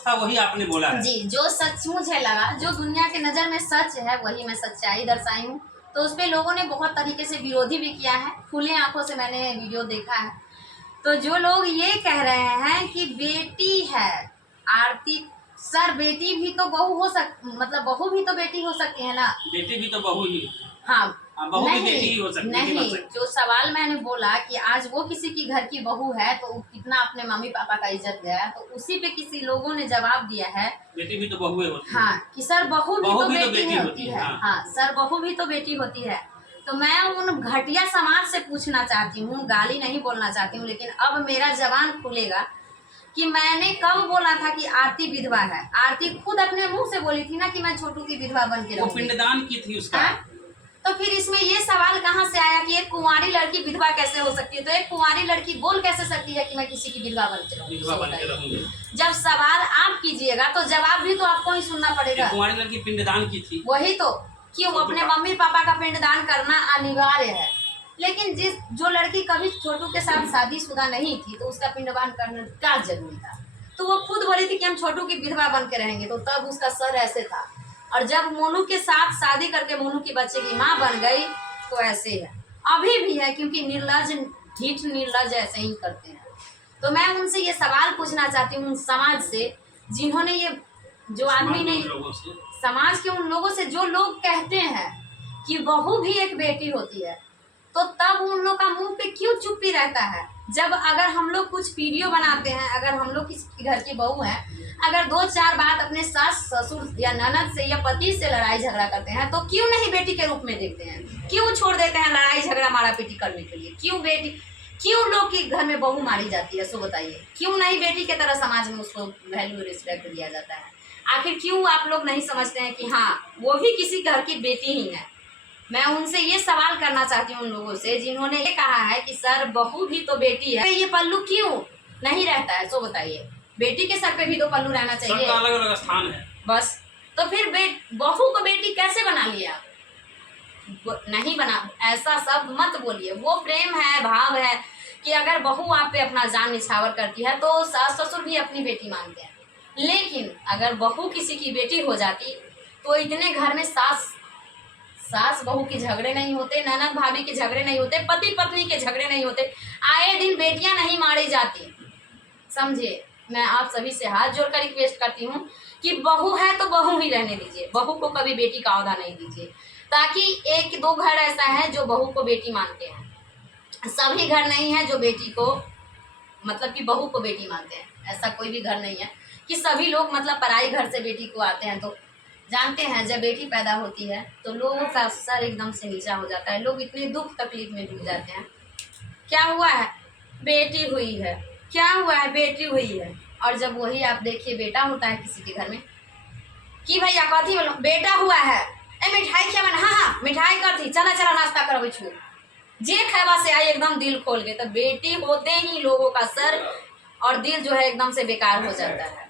था वही आपने बोला है जी। जो सच मुझे लगा, जो दुनिया के नज़र में सच है, वही मैं सच्चाई दर्शाई हूँ। तो उस पे लोगों ने बहुत तरीके से विरोधी भी किया है, खुले आंखों से मैंने वीडियो देखा है। तो जो लोग ये कह रहे हैं कि बेटी है आरती, सर बेटी भी तो बहू हो मतलब बहू भी तो बेटी हो सकती है ना। बेटी भी तो बहू ही। हाँ, बहू भी बेटी नहीं ही हो सकती है, नहीं, बन सकती। जो सवाल मैंने बोला कि आज वो किसी की घर की बहू है तो कितना अपने मम्मी पापा का इज्जत गया, तो उसी पे किसी लोगों ने जवाब दिया है बेटी भी तो बहू होती है। हाँ, कि सर बहू भी तो बेटी होती है। हाँ। हाँ, सर बहू भी तो बेटी होती है। तो मैं उन घटिया समाज से पूछना चाहती हूँ, गाली नहीं बोलना चाहती हूँ, लेकिन अब मेरा जबान खुलेगा कि मैंने कब बोला था कि आरती विधवा है। आरती खुद अपने मुंह से बोली थी ना कि मैं छोटू की विधवा बन के रहूंगी। वो पिंडदान की थी उसका। तो फिर इसमें ये सवाल कहाँ से आया कि एक कुंवारी लड़की विधवा कैसे हो सकती है? तो एक कुंवारी लड़की बोल कैसे सकती है कि मैं किसी की विधवा बन के रहूंगी? जब सवाल आप कीजिएगा तो जवाब भी तो आपको ही सुनना पड़ेगा। कुंवारी लड़की पिंडदान की थी, वही तो क्यों अपने मम्मी पापा का पिंडदान करना अनिवार्य है। लेकिन जो लड़की कभी छोटू के साथ शादीशुदा नहीं थी तो उसका पिंडदान करना क्या जरूरी था? तो वो खुद बोली थी कि हम छोटू की विधवा बन के रहेंगे, तो तब उसका सर ऐसे था। और जब मोनू के साथ शादी करके मोनू की बच्चे की माँ बन गई तो ऐसे है, अभी भी है, क्योंकि निर्लज ढीठ निर्लज ऐसे ही करते हैं। तो मैं उनसे ये सवाल पूछना चाहती हूँ, समाज से, जिन्होंने ये, जो आदमी ने, समाज के उन लोगों से जो लोग कहते हैं कि बहू भी एक बेटी होती है, तो तब उन लोग का मुंह पे क्यों चुप्पी रहता है? जब अगर हम लोग कुछ वीडियो बनाते हैं, अगर हम लोग किसी घर की बहू हैं, अगर 2-4 बात अपने सास ससुर या ननद से या पति से लड़ाई झगड़ा करते हैं, तो क्यों नहीं बेटी के रूप में देखते हैं? क्यों छोड़ देते हैं लड़ाई झगड़ा मारा पीटी करने के लिए? क्यों बेटी, क्यों लोग की घर में बहू मारी जाती है? सो बताइए, क्यों नहीं बेटी के तरह समाज में उसको वैल्यू रिस्पेक्ट दिया जाता है? आखिर क्यों आप लोग नहीं समझते हैं कि हाँ, वो भी किसी घर की बेटी ही है? मैं उनसे ये सवाल करना चाहती हूँ, उन लोगों से जिन्होंने ये कहा है कि सर बहू भी तो बेटी है, ये पल्लू क्यों नहीं रहता है? सो बताइए, बेटी के सर पे भी तो पल्लू रहना चाहिए। अलग अलग स्थान है बस। तो फिर बहू को बेटी कैसे बना लिया? नहीं बना, ऐसा सब मत बोलिए। वो प्रेम है, भाव है कि अगर बहू आप पे अपना जान निछावर करती है तो सास ससुर भी अपनी बेटी मानते हैं। लेकिन अगर बहू किसी की बेटी हो जाती तो इतने घर में सास बहू के झगड़े नहीं होते, ननद भाभी के झगड़े नहीं होते, पति पत्नी के झगड़े नहीं होते, आए दिन बेटियां नहीं मारी जाती। समझे? मैं आप सभी से हाथ जोड़कर रिक्वेस्ट करती हूँ कि बहू है तो बहू ही रहने दीजिए, बहू को कभी बेटी का औहदा नहीं दीजिए, ताकि 1-2 घर ऐसा है जो बहू को बेटी मानते हैं। सभी घर नहीं है जो बेटी को, मतलब कि बहू को बेटी मानते हैं, ऐसा कोई भी घर नहीं है कि सभी लोग मतलब पराई घर से बेटी को आते हैं। तो जानते हैं जब बेटी पैदा होती है तो लोगों का सर एकदम से नीचा हो जाता है, लोग इतने दुख तकलीफ में डूब जाते हैं। क्या हुआ है? बेटी हुई है। क्या हुआ है? बेटी हुई है। और जब वही आप देखिए बेटा होता है किसी के घर में, कि भैया कथी बोलो बेटा हुआ है, ए मिठाई क्या बना? हाँ मिठाई कर दी, चला चला नाश्ता करो छू, जे खेवा से आई एकदम दिल खोल के। तो बेटी होते ही लोगों का सर और दिल जो है एकदम से बेकार हो जाता है।